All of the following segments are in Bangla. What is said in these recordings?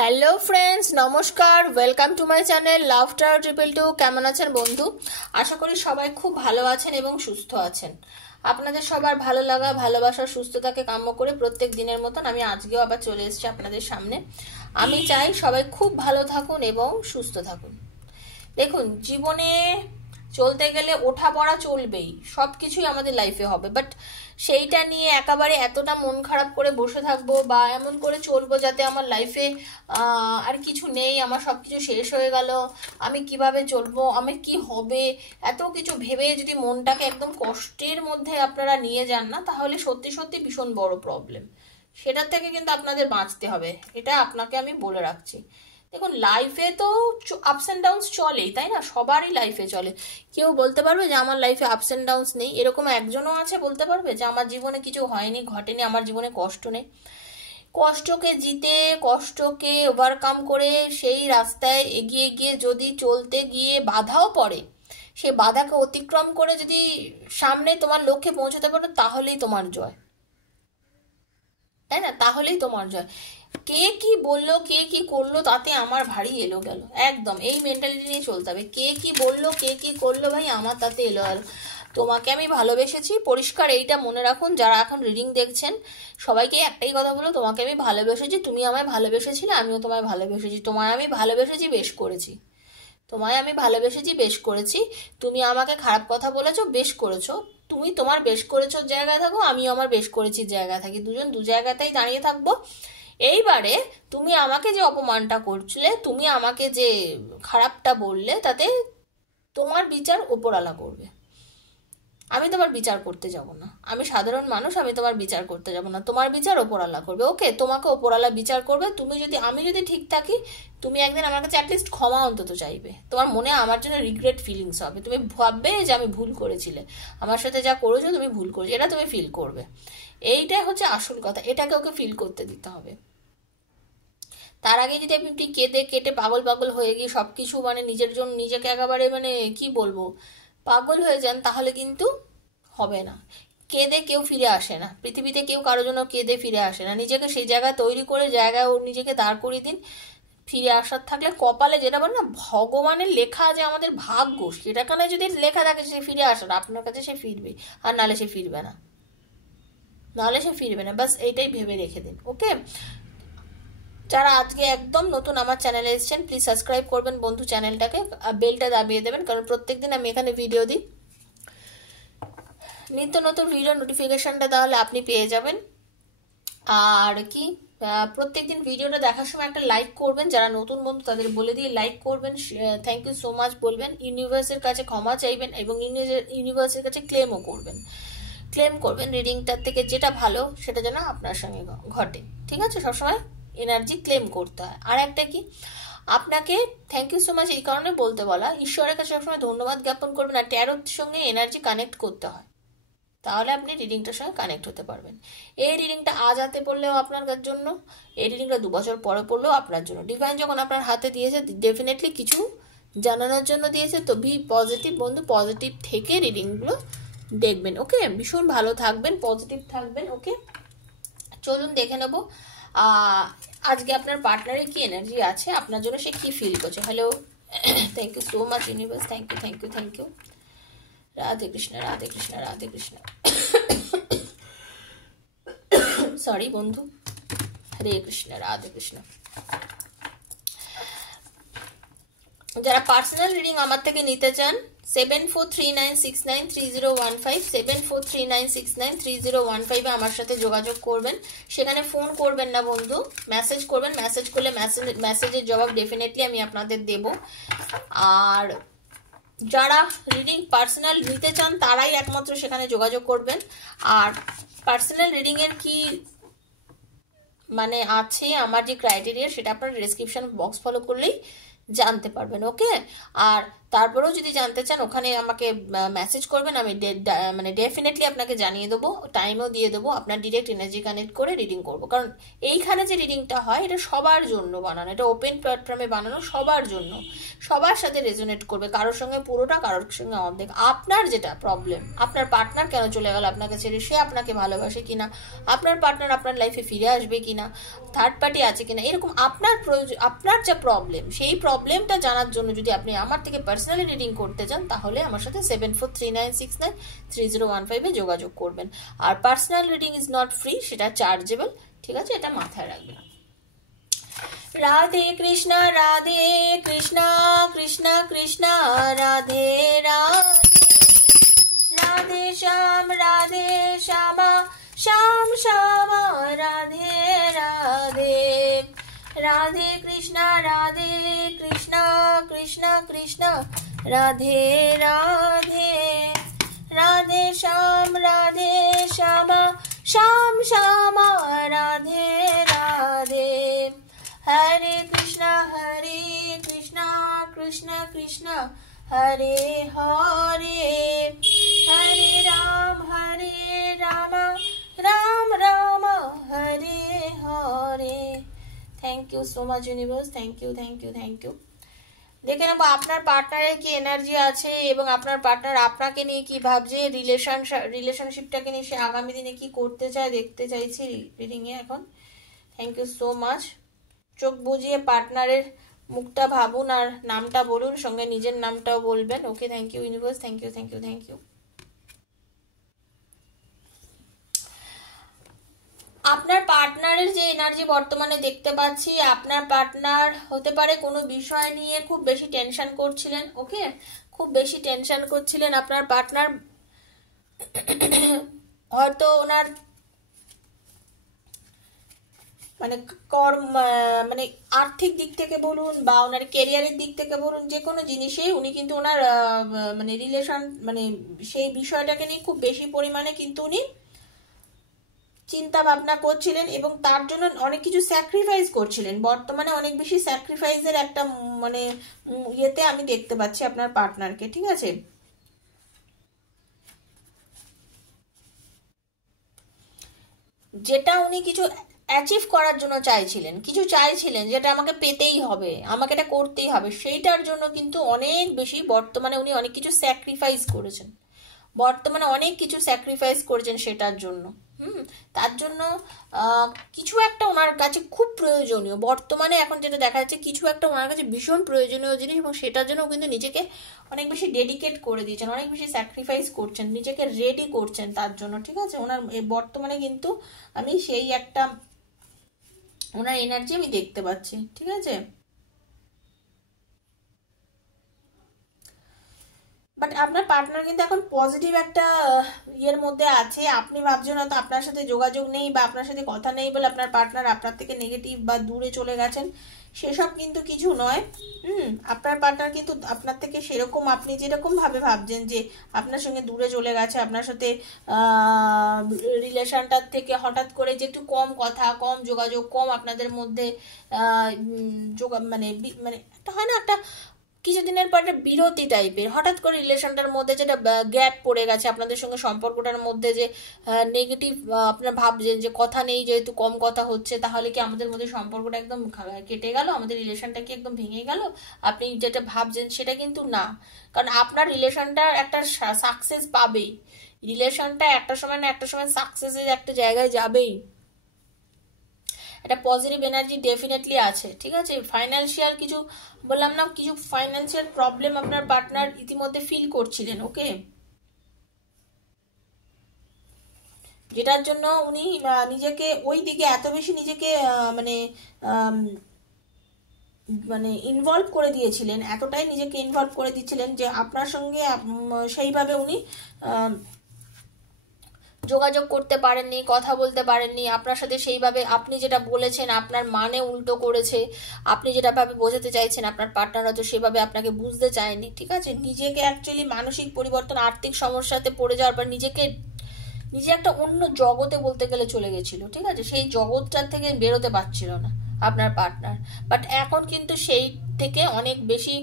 হ্যালো ফ্রেন্ডস, নমস্কার। ওয়েলকাম টু মাই চ্যানেল লাভটার 222। কেমন আছেন বন্ধু? আশা করি সবাই খুব ভালো আছেন এবং সুস্থ আছেন। আপনাদের সবার ভালো লাগা, ভালোবাসা, সুস্থতাকে কাম্য করে প্রত্যেক দিনের মতন আমি আজকেও আবার চলে এসেছি আপনাদের সামনে। আমি চাই সবাই খুব ভালো থাকুন এবং সুস্থ থাকুন। দেখুন, জীবনে চলতে গেলে ওঠা পড়া চলবেই, সব কিছুই আমাদের লাইফে হবে, বাট সেইটা নিয়ে একেবারে এতটা মন খারাপ করে বসে থাকবো বা এমন করে চলবো যাতে আমার লাইফে আর কিছু নেই, আমার সব কিছু শেষ হয়ে গেল, আমি কিভাবে চলবো, আমি কি হবে, এত কিছু ভেবে যদি মনটাকে একদম কষ্টের মধ্যে আপনারা নিয়ে যান না, তাহলে সত্যি সত্যি ভীষণ বড় প্রবলেম। সেটার থেকে কিন্তু আপনাদের বাঁচতে হবে, এটা আপনাকে আমি বলে রাখছি। দেখুন, লাইফে তো আপস অ্যান্ড ডাউনস চলেই, তাই না? সবারই লাইফে চলে। কেউ বলতে পারবে যে আমার লাইফে আপস অ্যান্ড ডাউনস নেই? এরকম একজনও আছে বলতে পারবে যে আমার জীবনে কিছু হয়নি, ঘটেনি, আমার জীবনে কষ্ট নেই? কষ্টকে জিতে, কষ্টকে ওভারকাম করে সেই রাস্তায় এগিয়ে গিয়ে যদি চলতে গিয়ে বাধাও পড়ে, সেই বাধাকে অতিক্রম করে যদি সামনে তোমার লক্ষ্যে পৌঁছতে পারো, তাহলেই তোমার জয়, তাই না? তাহলেই তোমার জয়। কে কি বললো, কে কি করলো, তাতে আমার ভারী এলো গেল, একদম এই মেন্টালিটি নিয়ে চলতে হবে। কে কি বললো, কে কি করলো, ভাই আমার তাতে এলো গেল। তোমাকে আমি ভালোবেসেছি, পরিষ্কার এইটা মনে রাখুন। যারা এখন রিডিং দেখছেন সবাইকে একটাই কথা বলো, তোমাকে আমি ভালোবেসেছি, তুমি আমায় ভালোবেসেছিলে, আমিও তোমায় ভালোবেসেছি। তোমায় আমি ভালোবেসেছি, বেশ করেছি। তোমায় আমি ভালোবেসেছি, বেশ করেছি। তুমি আমাকে খারাপ কথা বলেছো, বেশ করেছো। তুমি তোমার বেশ করেছো জায়গায় থাকো, আমিও আমার বেশ করেছি জায়গায় থাকি, দুজন দু জায়গাতেই দাঁড়িয়ে থাকবো। এইবারে তুমি আমাকে যে অপমানটা করছিলে, তুমি আমাকে যে খারাপটা বললে, তাতে তোমার বিচার ওপরওয়ালা করবে। আমি তোমার বিচার করতে যাব না, আমি সাধারণ মানুষ, আমি তোমার বিচার করতে যাব না। তোমার বিচার ওপরওয়ালা করবে। ওকে, তোমাকে ওপরওয়ালা বিচার করবে। আমি যদি ঠিক থাকি, তুমি একদিন আমার কাছে অ্যাটলিস্ট ক্ষমা অন্তত চাইবে। তোমার মনে আমার জন্য রিগ্রেট ফিলিংস হবে, তুমি ভাববে যে আমি ভুল করেছিলে, আমার সাথে যা করেছো তুমি ভুল করেছো, এটা তুমি ফিল করবে। এইটাই হচ্ছে আসল কথা, এটাকে ওকে ফিল করতে দিতে হবে। তার আগে যদি আপনি কেঁদে কেটে পাগল পাগল হয়ে গিয়ে সবকিছু মানে নিজের জন্য নিজেকে একেবারে মানে কি বলবো পাগল হয়ে যান, তাহলে কিন্তু হবে না। কেঁদে কেউ ফিরে আসে না, পৃথিবীতে কেউ কারোর জন্য কেঁদে ফিরে আসে না। নিজেকে সেই জায়গায় তৈরি করে জায়গায় ওর নিজেকে দাঁড় করিয়ে দিন। ফিরে আসার থাকলে কপালে, যেটা বলে না ভগবানের লেখা যে আমাদের ভাগ্য, সেটাখানে যদি লেখা থাকে সে ফিরে আসার, আপনার কাছে সে ফিরবে, আর নাহলে সে ফিরবে না, নাহলে সে ফিরবে না। বাস এইটাই ভেবে রেখে দিন, ওকে? যারা আজকে একদম নতুন আমার চ্যানেলে এসেছেন, প্লিজ সাবস্ক্রাইব করবেন বন্ধু চ্যানেলটাকে, বেলটা দাবিয়ে দেবেন, কারণ প্রত্যেকদিন আমি এখানে ভিডিও দিই, নিত্য নতুন ভিডিও নোটিফিকেশনটা তাহলে আপনি পেয়ে যাবেন। আর কি, প্রত্যেকদিন ভিডিওটা দেখার সময় একটা লাইক করবেন, যারা নতুন বন্ধু তাদের বলে দিয়ে লাইক করবেন, থ্যাংক ইউ সো মাচ বলবেন, ইউনিভার্সের কাছে ক্ষমা চাইবেন এবং ইউনিভার্সের কাছে ক্লেমও করবেন। ক্লেম করবেন রিডিংটার থেকে যেটা ভালো সেটা যেন আপনার সঙ্গে ঘটে, ঠিক আছে? সবসময় এনার্জি ক্লেম করতে হয়। আর একটা কি, আপনাকে থ্যাংক ইউ সো মাচ এই কারণে বলতে বলা, ঈশ্বরের কাছে সবসময় ধন্যবাদ জ্ঞাপন করবেন। আর ট্যারোর সঙ্গে এনার্জি কানেক্ট করতে হয়, তাহলে আপনি রিডিংটার সঙ্গে কানেক্ট হতে পারবেন। এই রিডিংটা আজ হাতে পড়লেও আপনার জন্য, এই রিডিংটা 2 বছর পরে পড়লেও আপনার জন্য। ডিভাইন যখন আপনার হাতে দিয়েছে, ডেফিনেটলি কিছু জানানোর জন্য দিয়েছে। তো বি পজিটিভ বন্ধু, পজিটিভ থেকে রিডিংগুলো দেখবেন, ওকে? ভীষণ ভালো থাকবেন, পজিটিভ থাকবেন, ওকে? চলুন দেখে নেবো আজকে আপনার পার্টনারের কি এনার্জি আছে আপনার জন্য, সে কি ফিল করছে। Hello, thank you so much universe, thank you thank you thank you. Radhe Krishna Radhe Krishna Radhe Krishna. Sorry বন্ধু, হরে কৃষ্ণ রাধে কৃষ্ণ। যারা পার্সোনাল রিডিং আমার থেকে নিতে চান, 7439693015, 7439693015 আমার সাথে যোগাযোগ করবেন। সেখানে ফোন করবেন না বন্ধু, মেসেজ করবেন। মেসেজ করলে মেসেজের জবাব ডেফিনেটলি আমি আপনাদের দেব। আর যারা রিডিং পার্সোনাল নিতে চান তারাই একমাত্র সেখানে যোগাযোগ করবেন। আর পার্সোনাল রিডিং এর কি মানে আছে, আমার যে ক্রাইটেরিয়া, সেটা আপনার ডেসক্রিপশন বক্স ফলো করলেই জানতে পারবেন। ওকে, আর তারপরেও যদি জানতে চান ওখানে আমাকে মেসেজ করবেন, আমি মানে ডেফিনেটলি আপনাকে জানিয়ে দেবো, টাইমও দিয়ে দেবো, আপনার ডিরেক্ট এনার্জি কানেক্ট করে রিডিং করব। কারণ এইখানে যে রিডিংটা হয় এটা সবার জন্য বানানো, এটা ওপেন প্ল্যাটফর্মে বানানো, সবার জন্য, সবার সাথে রেজোনেট করবে, কারোর সঙ্গে পুরোটা, কারোর সঙ্গে অর্ধেক। আপনার যেটা প্রবলেম, আপনার পার্টনার কেন চলে গেল আপনাকে ছেড়ে, সে আপনাকে ভালোবাসে কিনা, আপনার পার্টনার আপনার লাইফে ফিরে আসবে কিনা, থার্ড পার্টি আছে কিনা, এরকম আপনার প্রয়োজন, আপনার যা প্রবলেম, সেই প্রবলেমটা জানার জন্য যদি আপনি আমার থেকে পার্সোনালি রিডিং করতে চান তাহলে আমার সাথে 7439693015 যোগাযোগ করবেন। আর personal reading is not free, সেটা চার্জেবল, ঠিক আছে, এটা মাথায় রাখবেন। Radhe Krishna Krishna Krishna Radhe Radhe, Radhe Shyam Shyam Shyam Radhe Radhe, Radhe Krishna Krishna Krishna Radhe Radhe, Radhe Shyam Shyam Shyam Radhe Radhe, Hare Krishna Krishna Krishna Hare Hare, Hare Ram Ram Ram Hare Hare. Thank you so much universe, thank you. দেখে নেবো আপনার পার্টনারের কি এনার্জি আছে এবং আপনার পার্টনার আপনাকে নিয়ে কি ভাবছে, রিলেশনশিপটাকে নিয়ে সে আগামী দিনে কি করতে চায় দেখতে চাইছি রিডিং এ এখন। Thank you so much. চোখ বুঝিয়ে পার্টনারের মুখটা ভাবুন আর নামটা বলুন, সঙ্গে নিজের নামটাও বলবেন। Okay, thank you universe, thank you. আপনার পার্টনারের যে এনার্জি বর্তমানে দেখতে পাচ্ছি, আপনার পার্টনার হতে পারে কোনো বিষয় নিয়ে খুব বেশি টেনশন করছিলেন। ওকে, খুব বেশি টেনশন করছিলেন আপনার পার্টনার, হয়তো ওনার মানে মানে আর্থিক দিক থেকে বলুন বা ওনার কেরিয়ারের দিক থেকে বলুন, যে কোনো জিনিসেই উনি কিন্তু ওনার মানে রিলেশন, মানে সেই বিষয়টাকে নিয়ে খুব বেশি পরিমাণে কিন্তু উনি চিন্তা ভাবনা করছিলেন এবং তার জন্য অনেক কিছু স্যাক্রিফাইস করছিলেন। বর্তমানে অনেক বেশি স্যাক্রিফাইসের একটা মানে ইয়েতে আমি দেখতে পাচ্ছি আপনার পার্টনারকে, ঠিক আছে। যেটা উনি কিছু অ্যাচিভ করার জন্য কিছু চাইছিলেন, যেটা আমাকে পেতেই হবে, আমাকে এটা করতেই হবে, সেইটার জন্য কিন্তু অনেক বেশি বর্তমানে উনি অনেক কিছু স্যাক্রিফাইস করেছেন, সেটার জন্য। তার জন্য কিছু একটা ওনার কাছে খুব প্রয়োজনীয়, বর্তমানে এখন যেটা দেখা যাচ্ছে কিছু একটা ওনার কাছে ভীষণ প্রয়োজনীয় জিনিস, এবং সেটার জন্য কিন্তু নিজেকে অনেক বেশি ডেডিকেট করে দিয়েছেন, অনেক বেশি স্যাক্রিফাইস করছেন, নিজেকে রেডি করছেন তার জন্য, ঠিক আছে। ওনার বর্তমানে কিন্তু আমি সেই একটা ওনার এনার্জি আমি দেখতে পাচ্ছি, ঠিক আছে। বাট আপনার পার্টনার কিন্তু এখন পজিটিভ একটা ইয়ের মধ্যে আছে। আপনি ভাবছেন হয়তো আপনার সাথে যোগাযোগ নেই বা আপনার সাথে কথা নেই বলে আপনার পার্টনার আপনার থেকে নেগেটিভ বা দূরে চলে গেছেন, সেসব কিন্তু কিছু নয়। আপনার পার্টনার কিন্তু আপনার থেকে সেরকম, আপনি যেরকম ভাবে ভাবছেন যে আপনার সঙ্গে দূরে চলে গেছে, আপনার সাথে রিলেশনটার থেকে হঠাৎ করে যে একটু কম কথা, কম যোগাযোগ, কম আপনাদের মধ্যে মানে মানে একটা হয় না, একটা কিছুদিনের পর একটা বিরতি টাইপের, হঠাৎ করে রিলেশনটার মধ্যে যেটা গ্যাপ পড়ে গেছে, আপনাদের সঙ্গে সম্পর্কটার মধ্যে যে নেগেটিভ আপনার ভাবছেন যে কথা নেই, যেহেতু কম কথা হচ্ছে, তাহলে কি আমাদের মধ্যে সম্পর্কটা একদম কেটে গেল, আমাদের রিলেশনটা কি একদম ভেঙে গেল, আপনি যেটা ভাবছেন সেটা কিন্তু না। কারণ আপনার রিলেশনটা একটা সাকসেস পাবেই, রিলেশনটা একটা সময় না একটা সময় সাকসেসের একটা জায়গায় যাবেই, একটা পজিটিভ এনার্জি ডেফিনেটলি আছে, ঠিক আছে। ফাইন্যান্সিয়াল কিছু বললাম না, কিছু ফাইন্যান্সিয়াল প্রবলেম আপনার পার্টনার ইতিমধ্যে ফিল করছিলেন, ওকে, যেটার জন্য উনি নিজেকে ওই দিকে এত বেশি নিজেকে মানে মানে ইনভলভ করে দিয়েছিলেন, এতটাই নিজেকে ইনভলভ করে দিচ্ছিলেন যে আপনার সঙ্গে সেইভাবে উনি যোগাযোগ করতে পারেননি, কথা বলতে পারেননি আপনার সাথে সেইভাবে, আপনি যেটা বলেছেন আপনার মানে উল্টো করেছে, আপনি যেটা ভাবে বোঝাতে চাইছেন আপনার পার্টনার হয়তো সেভাবে আপনাকে বুঝতে চায়নি, ঠিক আছে। নিজেকে অ্যাকচুয়ালি মানসিক পরিবর্তন, আর্থিক সমস্যাতে পড়ে যাওয়ার পর নিজে একটা অন্য জগতে বলতে গেলে চলে গেছিল, ঠিক আছে, সেই জগৎটার থেকে বেরোতে পারছিল না, আপনার পার্টনার। বাট এখন কিন্তু সেই থেকে অনেক বেশি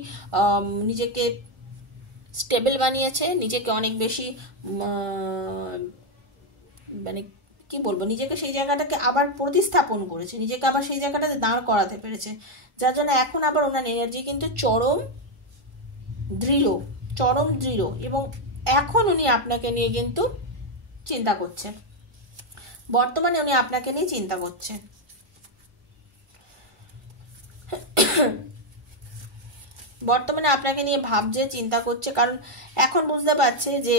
নিজেকে স্টেবল বানিয়েছে, নিজেকে অনেক বেশি মানে কি বলবো, নিজেকে সেই জায়গাটাকে আবার প্রতিস্থাপন করেছে, নিজেকে আবার সেই জায়গাটাতে দাঁড় করাতে পেরেছে, যার জন্য এখন আবার ওনার এনার্জি কিন্তু চরম দৃঢ়, এবং এখন উনি আপনাকে নিয়ে কিন্তু চিন্তা করছেন, বর্তমানে উনি আপনাকে নিয়ে চিন্তা করছেন। বর্তমানে আপনাকে নিয়ে ভাবছে, চিন্তা করছে, কারণ এখন বুঝতে পারছে যে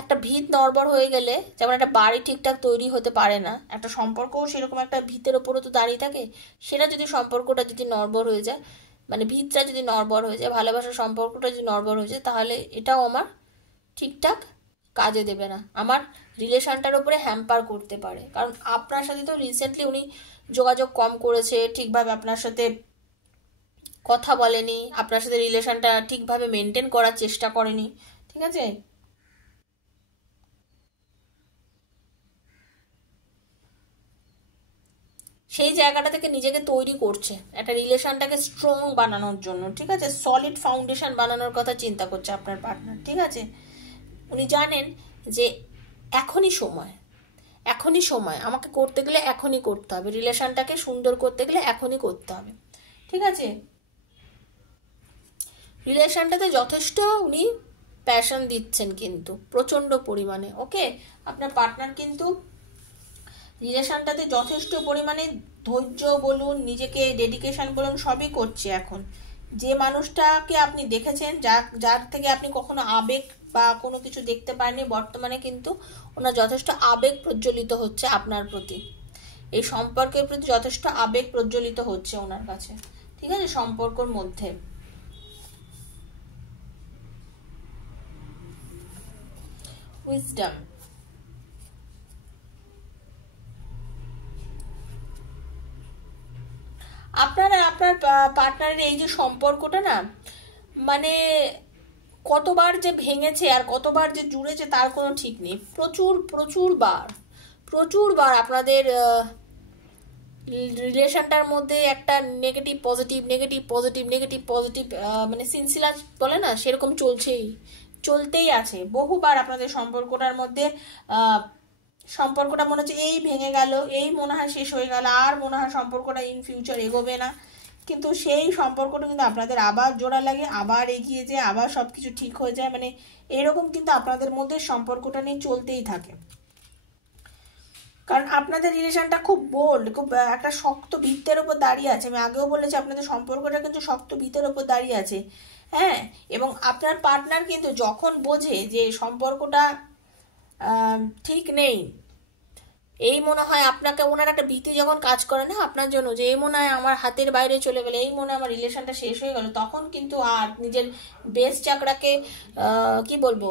একটা ভিত নড়বড় হয়ে গেলে যেমন একটা বাড়ি ঠিকঠাক তৈরি হতে পারে না, একটা সম্পর্কও সেরকম একটা ভিতের ওপরও তো দাঁড়িয়ে থাকে, সেটা যদি সম্পর্কটা যদি নড়বড় হয়ে যায়, মানে ভিতটা যদি নড়বড় হয়ে যায়, ভালোবাসার সম্পর্কটা যদি নড়বড় হয়ে যায়, তাহলে এটাও আমার ঠিকঠাক কাজে দেবে না, আমার রিলেশনটার উপরে হ্যাম্পার করতে পারে। কারণ আপনার সাথে তো রিসেন্টলি উনি যোগাযোগ কম করেছে, ঠিকভাবে আপনার সাথে কথা বলেনি, আপনার সাথে রিলেশনটা ঠিকভাবে মেনটেন করার চেষ্টা করেনি, ঠিক আছে? সেই জায়গাটা থেকে নিজেকে তৈরি করছে একটা রিলেশনটাকে স্ট্রং বানানোর জন্য, ঠিক আছে, সলিড ফাউন্ডেশন বানানোর কথা চিন্তা করছে আপনার পার্টনার, ঠিক আছে? উনি জানেন যে এখনই সময় আমাকে করতে গেলে এখনই করতে হবে, রিলেশনটাকে সুন্দর করতে গেলে এখনই করতে হবে, ঠিক আছে? রিলেশনটাতে যথেষ্ট উনি প্যাশন দিচ্ছেন কিন্তু প্রচণ্ড পরিমাণে, ওকে? আপনার পার্টনার কিন্তু রিলেশনটাতে যথেষ্ট পরিমাণে ধৈর্য বলুন, নিজেকে ডেডিকেশন বলুন, সবই করছে এখন। যে মানুষটাকে আপনি দেখেছেন, যার থেকে আপনি কখনো আবেগ বা কোনো কিছু দেখতে পারেননি, বর্তমানে কিন্তু ওনার যথেষ্ট আবেগ প্রজ্বলিত হচ্ছে আপনার প্রতি, এই সম্পর্কের প্রতি যথেষ্ট আবেগ প্রজ্বলিত হচ্ছে ওনার কাছে, ঠিক আছে? সম্পর্কের মধ্যে উইজডম, আপনার পার্টনারের এই যে সম্পর্কটা না, মানে কতবার যে ভেঙেছে আর কতবার যে জুড়েছে তার কোনো ঠিক নেই, প্রচুর বার আপনাদের রিলেশনটার মধ্যে একটা নেগেটিভ পজিটিভ মানে সিলসিলা বলে না, সেরকম চলতেই আছে। বহুবার আপনাদের সম্পর্কটার মধ্যে সম্পর্কটা মনে হচ্ছে এই ভেঙে গেল, এই মনে হয় শেষ হয়ে গেল, আর মনে হয় সম্পর্কটা ইন ফিউচার এগোবে না, কিন্তু সেই সম্পর্কটা কিন্তু আপনাদের আবার জোড়া লাগে, আবার এগিয়ে যায়, আবার সব কিছু ঠিক হয়ে যায়, মানে এরকম কিন্তু আপনাদের মধ্যে সম্পর্কটা নিয়ে চলতেই থাকে। কারণ আপনাদের রিলেশনটা খুব বোল্ড, খুব একটা শক্ত ভিত্তের ওপর দাঁড়িয়ে আছে, আমি আগেও বলেছি আপনাদের সম্পর্কটা কিন্তু শক্ত ভিত্তের ওপর দাঁড়িয়ে আছে, হ্যাঁ? এবং আপনার পার্টনার কিন্তু যখন বোঝে যে সম্পর্কটা ঠিক নেই, এই মনে হয় আপনাকে, ওনার একটা ভীতি যখন কাজ করে না আপনার জন্য, যে এই মনে হয় আমার হাতের বাইরে চলে গেলে, এই মনে হয় আমার রিলেশনটা শেষ হয়ে গেল, তখন কিন্তু আর নিজের বেস চাকরাকে কি বলবো,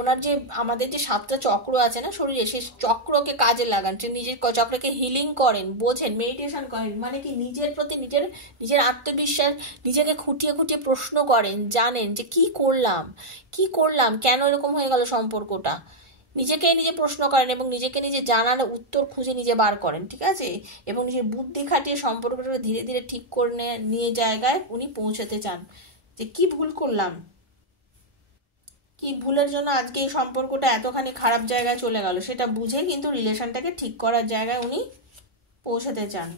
ওনার যে আমাদের যে 7টা চক্র আছে না শরীরে, সেই চক্রকে কাজে লাগান, নিজের চক্রকে হিলিং করেন, বোঝেন, মেডিটেশন করেন, মানে কি নিজের প্রতি নিজের আত্মবিশ্বাস, নিজেকে খুঁটিয়ে প্রশ্ন করেন, জানেন যে কি করলাম, কেন এরকম হয়ে গেল সম্পর্কটা, নিজেকে নিজে প্রশ্ন করেন এবং নিজেকে নিজে জানার উত্তর খুঁজে নিজে বার করেন, ঠিক আছে? এবং নিজের বুদ্ধি খাটিয়ে সম্পর্কটা ধীরে ধীরে ঠিক করে নিয়ে জায়গায় উনি পৌঁছাতে চান, যে কি ভুল করলাম, কি ভুলের জন্য আজকে এই সম্পর্কটা এতখানি খারাপ জায়গায় চলে গেল, সেটা বুঝে কিন্তু রিলেশনটাকে ঠিক করার জায়গায় উনি পৌঁছাতে চান।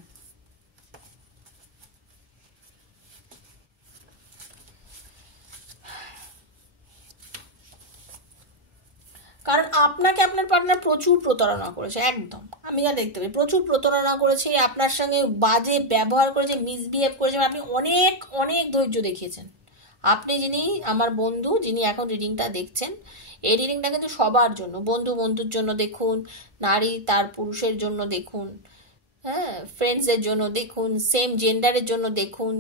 কারণ আপনাকে আপনার পার্টনার প্রচুর প্রতারণা করেছে, একদম আমি যা দেখতে পাই প্রচুর প্রতারণা করেছে, আপনার সঙ্গে বাজে ব্যবহার করেছে, মিসবিহেভ করেছে, আপনি অনেক অনেক ধৈর্য দেখিয়েছেন। আপনি যিনি আমার বন্ধু, যিনি এখন রিডিংটা দেখছেন, এই রিডিংটা কিন্তু সবার জন্য, বন্ধুর জন্য দেখুন, নারী তার পুরুষের জন্য দেখুন, হ্যাঁ, ফ্রেন্ডসদের জন্য দেখুন, সেম জেন্ডারের জন্য দেখুন,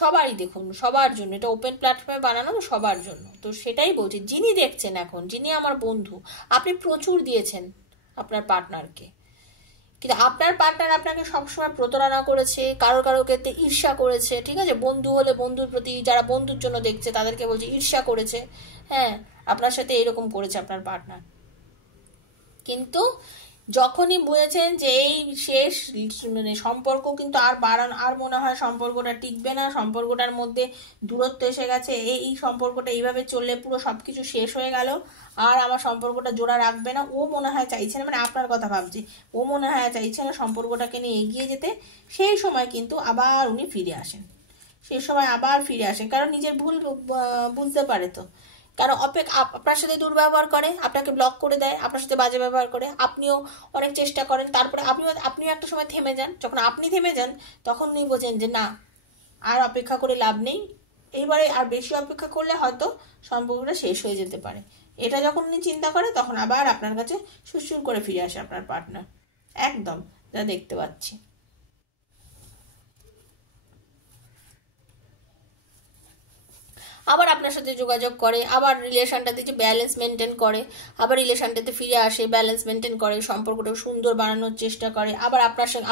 সবারই দেখুন, সবার জন্য, এটা ওপেন প্ল্যাটফর্মে বানানো, সবার জন্য। তো সেটাই বলছি, যিনি দেখছেন এখন, যিনি আমার বন্ধু, আপনি প্রচুর দিয়েছেন আপনার পার্টনারকে, কিন্তু আপনার পার্টনার আপনাকে সবসময় প্রতারণা করেছে, কারো ক্ষেত্রে ঈর্ষা করেছে, ঠিক আছে? বন্ধু হলে বন্ধুর প্রতি, যারা বন্ধুর জন্য দেখছে তাদেরকে বলছে ঈর্ষা করেছে, হ্যাঁ, আপনার সাথে এরকম করেছে আপনার পার্টনার। কিন্তু যখনই বুঝেছেন যে এই শেষ, মানে সম্পর্ক কিন্তু আর আর মনে হয় সম্পর্কটা টিকবে না, সম্পর্কটার মধ্যে দূরত্ব এসে গেছে, এই সম্পর্কটা এইভাবে চললে পুরো সবকিছু শেষ হয়ে গেল, আর আমার সম্পর্কটা জোড়া রাখবে না, ও মনে হয় চাইছে না, মানে আপনার কথা ভাবছি, ও মনে হয় চাইছে না সম্পর্কটাকে নিয়ে এগিয়ে যেতে, সেই সময় কিন্তু আবার উনি ফিরে আসেন, সেই সময় আবার ফিরে আসেন, কারণ নিজের ভুল বুঝতে পারে তো। কারণ আপনার সাথে দুর্ব্যবহার করে, আপনাকে ব্লক করে দেয়, আপনার সাথে বাজে ব্যবহার করে, আপনিও অনেক চেষ্টা করেন, তারপরে আপনিও একটা সময় থেমে যান, যখন আপনি থেমে যান তখন উনি বোঝেন যে না, আর অপেক্ষা করে লাভ নেই, এইবারে আর বেশি অপেক্ষা করলে হয়তো সম্পর্কটা শেষ হয়ে যেতে পারে। এটা যখন উনি চিন্তা করে তখন আবার আপনার কাছে সুরসুর করে ফিরে আসে আপনার পার্টনার, একদম যা দেখতে পাচ্ছি। আবার আপনার সাথে যোগাযোগ করে, আবার রিলেশনটাতে যে ব্যালেন্স মেনটেন করে, আবার রিলেশনটাতে ফিরে আসে, ব্যালেন্স মেনটেন করে, সম্পর্কটা সুন্দর বানানোর চেষ্টা করে, আবার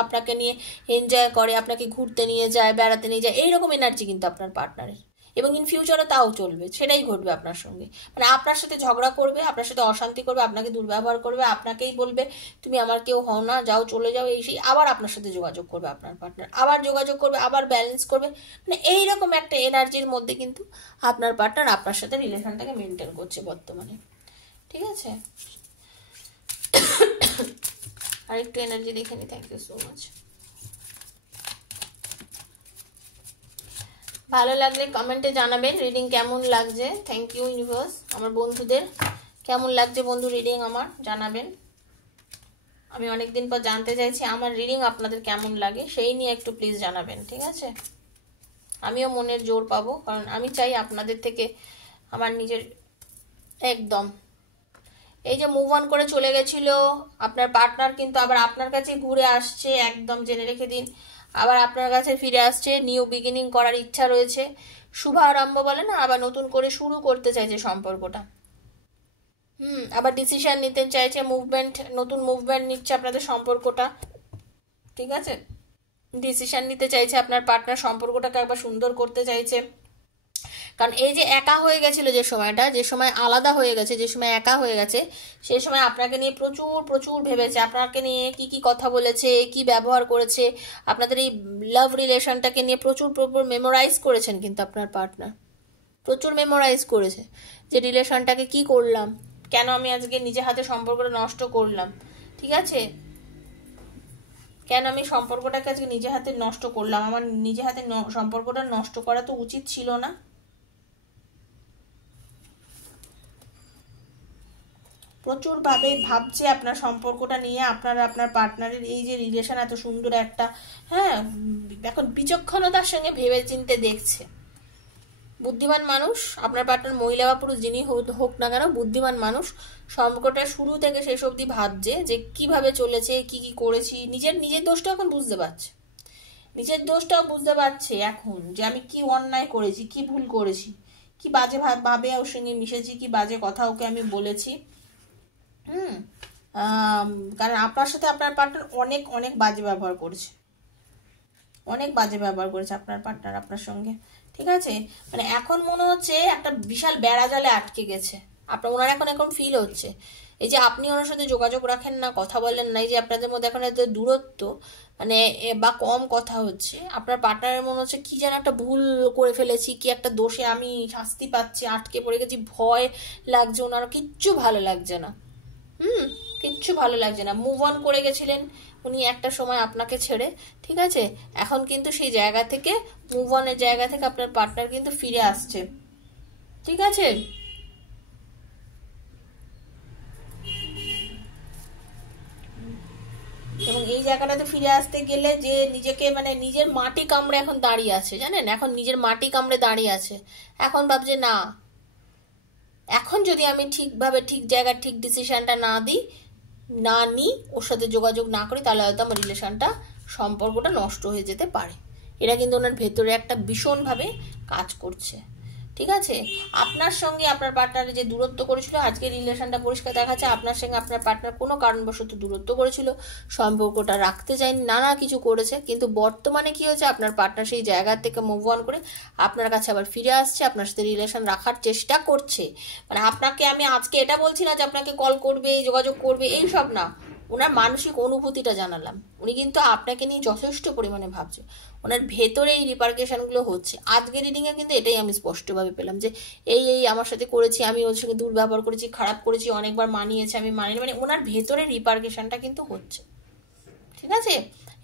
আপনাকে নিয়ে এনজয় করে, আপনাকে ঘুরতে নিয়ে যায়, বেড়াতে নিয়ে যায়, এইরকম এনার্জি কিন্তু আপনার পার্টনারের, এবং ইন ফিউচারে তাও চলবে, সেটাই ঘটবে আপনার সঙ্গে। মানে আপনার সাথে ঝগড়া করবে, আপনার সাথে অশান্তি করবে, আপনাকে দুর্ব্যবহার করবে, আপনাকেই বলবে তুমি আমার কেউ হও না, যাও চলে যাও, এই সেই, আবার আপনার সাথে যোগাযোগ করবে আপনার পার্টনার, আবার যোগাযোগ করবে, আবার ব্যালেন্স করবে, মানে এইরকম একটা এনার্জির মধ্যে কিন্তু আপনার পার্টনার আপনার সাথে রিলেশনটাকে মেনটেন করছে বর্তমানে। ঠিক আছে, আরেকটু এনার্জি দেখে নি। Thank you so much. ভালো লাগলে কমেন্টে জানাবেন রিডিং কেমন লাগছে। Thank you universe. আমার বন্ধুদের কেমন লাগছে বন্ধু রিডিং আমার জানাবেন। আমি অনেকদিন পর জানতে চাইছি আমার রিডিং আপনাদের কেমন লাগে, সেই নিয়ে একটু প্লিজ জানাবেন, ঠিক আছে? আমিও মনের জোর পাবো, কারণ আমি চাই আপনাদের থেকে আমার নিজের একদম এই যে মুভ অন করে চলে গেছিল আপনার পার্টনার, কিন্তু আবার আপনার কাছে ঘুরে আসছে, একদম জেনে রেখে দিন, আবার আপনার কাছে ফিরে আসছে, নিউ বিগিনিং করার ইচ্ছা রয়েছে, শুভ আরম্ভ বলে না, আবার নতুন করে শুরু করতে চাইছে সম্পর্কটা। আবার ডিসিশন নিতে চাইছে, নতুন মুভমেন্ট নিচ্ছে আপনাদের সম্পর্কটা, ঠিক আছে? ডিসিশন নিতে চাইছে আপনার পার্টনার, সম্পর্কটাকে একবার সুন্দর করতে চাইছে, কারণ এই যে একা হয়ে গেছিল যে সময়টা, যে সময় আলাদা হয়ে গেছে, যে সময় একা হয়ে গেছে, সেই সময় আপনাকে নিয়ে প্রচুর প্রচুর ভেবেছে, আপনাকে নিয়ে কি কি কথা বলেছে, কি ব্যবহার করেছে, আপনাদের এই লাভ রিলেশনটাকে নিয়ে প্রচুর প্রচুর মেমোরাইজ করেছেন কিন্তু আপনার পার্টনার, প্রচুর মেমোরাইজ করেছে যে রিলেশনটাকে কি করলাম, কেন আমি আজকে নিজে হাতে সম্পর্কটা নষ্ট করলাম, ঠিক আছে? কেন আমি সম্পর্কটাকে আজকে নিজে হাতে নষ্ট করলাম, আমার নিজে হাতে সম্পর্কটা নষ্ট করা তো উচিত ছিল না। প্রচুর ভাবে ভাবছে আপনার সম্পর্কটা নিয়ে, আপনার পার্টনারের এই যে রিলেশন এত সুন্দর একটা, হ্যাঁ, এখন বিচক্ষণতার সঙ্গে ভেবে চিনতে দেখছে। বুদ্ধিমান মানুষ আপনার পার্টনার, মহিলা বা পুরুষ যিনি হোক না কেন, বুদ্ধিমান মানুষ, সম্পর্কটা শুরু থেকে শেষ অবধি ভাবছে যে কিভাবে চলেছে, কি কি করেছি, নিজের দোষটা এখন বুঝতে পারছে, নিজের দোষটাও বুঝতে পারছে এখন, যে আমি কি অন্যায় করেছি, কি ভুল করেছি, কি বাজে ভাবে ওর সঙ্গে মিশেছি, কি বাজে কথা ওকে আমি বলেছি। কারণ আপনার সাথে আপনার পার্টনার অনেক অনেক বাজে ব্যবহার করেছে, অনেক বাজে ব্যবহার করেছে আপনার পার্টনার আপনার সঙ্গে, ঠিক আছে? মানে এখন মনে হচ্ছে একটা বিশাল বেড়া জালে আটকে গেছে ওনার, এখন ফিল হচ্ছে এই যে আপনি ওনার সাথে যোগাযোগ রাখেন না, কথা বলেন না, এই যে আপনাদের মধ্যে এখন এত দূরত্ব, মানে বা কম কথা হচ্ছে, আপনার পার্টনারের মনে হচ্ছে কি যেন একটা ভুল করে ফেলেছি, কি একটা দোষে আমি শাস্তি পাচ্ছি, আটকে পড়ে গেছি, ভয় লাগছে, ওনার কিচ্ছু ভালো লাগছে না, কিচ্ছু ভালো লাগছে না। মুভ অন করে গেছিলেন উনি একটা সময় আপনাকে ছেড়ে, ঠিক আছে? এখন কিন্তু সেই জায়গা থেকে, মুভ অনের জায়গা থেকে আপনার পার্টনার কিন্তু ফিরে আসছে, ঠিক আছে? এবং এই জায়গাটাতে ফিরে আসতে গেলে যে নিজেকে, মানে নিজের মাটি কামড়ে এখন দাঁড়িয়ে আছে, জানেন, এখন নিজের মাটি কামড়ে দাঁড়িয়ে আছে, এখন ভাবছে না, এখন যদি আমি ঠিকভাবে ঠিক জায়গায় ঠিক ডিসিশনটা না দিই, না নিই, ওর সাথে যোগাযোগ না করি, তাহলে হয়তো আমার রিলেশনটা, সম্পর্কটা নষ্ট হয়ে যেতে পারে। এটা কিন্তু ওনার ভেতরে একটা ভীষণভাবে কাজ করছে, ঠিক আছে? আপনার সঙ্গে আপনার পার্টনারের যে দূরত্ব করেছিল, আজকে রিলেশনটা পরিষ্কার দেখাচ্ছে আপনার সঙ্গে আপনার পার্টনার কোনো কারণবশত দূরত্ব করেছিল, সম্পর্কটা রাখতে চায়নি, নানা কিছু করেছে, কিন্তু বর্তমানে কি হয়েছে, আপনার পার্টনার সেই জায়গা থেকে মুভ অন করে আপনার কাছে আবার ফিরে আসছে, আপনার সাথে রিলেশন রাখার চেষ্টা করছে। মানে আপনাকে আমি আজকে এটা বলছি না যে আপনাকে কল করবে, যোগাযোগ করবে, এই সব না, ওনার মানসিক অনুভূতিটা জানালাম। উনি কিন্তু আপনাকে নিয়ে যথেষ্ট পরিমাণে ভাবছে, ওনার ভেতরে এই রিপারকেশনগুলো হচ্ছে। আজকের রিডিংয়ে কিন্তু এটাই আমি স্পষ্টভাবে পেলাম যে এই আমার সাথে করেছি, আমি ওর সঙ্গে দুর্ব্যবহার করেছি, খারাপ করেছি, অনেকবার মানিয়েছে, আমি মানিনি, মানে ওনার ভেতরে রিপারকেশনটা কিন্তু হচ্ছে। ঠিক আছে,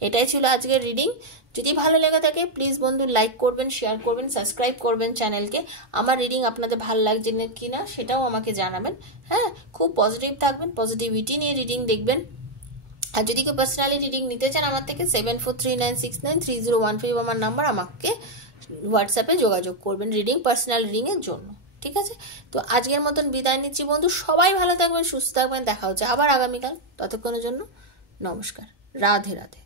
এটাই ছিল আজকের রিডিং। যদি ভালো লেগে থাকে প্লিজ বন্ধু লাইক করবেন, শেয়ার করবেন, সাবস্ক্রাইব করবেন চ্যানেলকে। আমার রিডিং আপনাদের ভালো লাগছে কি না সেটাও আমাকে জানাবেন। হ্যাঁ, খুব পজিটিভ থাকবেন, পজিটিভিটি নিয়ে রিডিং দেখবেন। আর যদি কেউ পার্সোনালি রিডিং নিতে চান আমার থেকে 7439693015 আমার নাম্বার, আমাকে হোয়াটসঅ্যাপে যোগাযোগ করবেন রিডিং, পার্সোনাল রিডিংয়ের জন্য। ঠিক আছে, তো আজকের মতন বিদায় নিচ্ছি বন্ধু। সবাই ভালো থাকবেন, সুস্থ থাকবেন, দেখা হচ্ছে আবার আগামীকাল। ততক্ষণের জন্য নমস্কার, রাধে রাধে।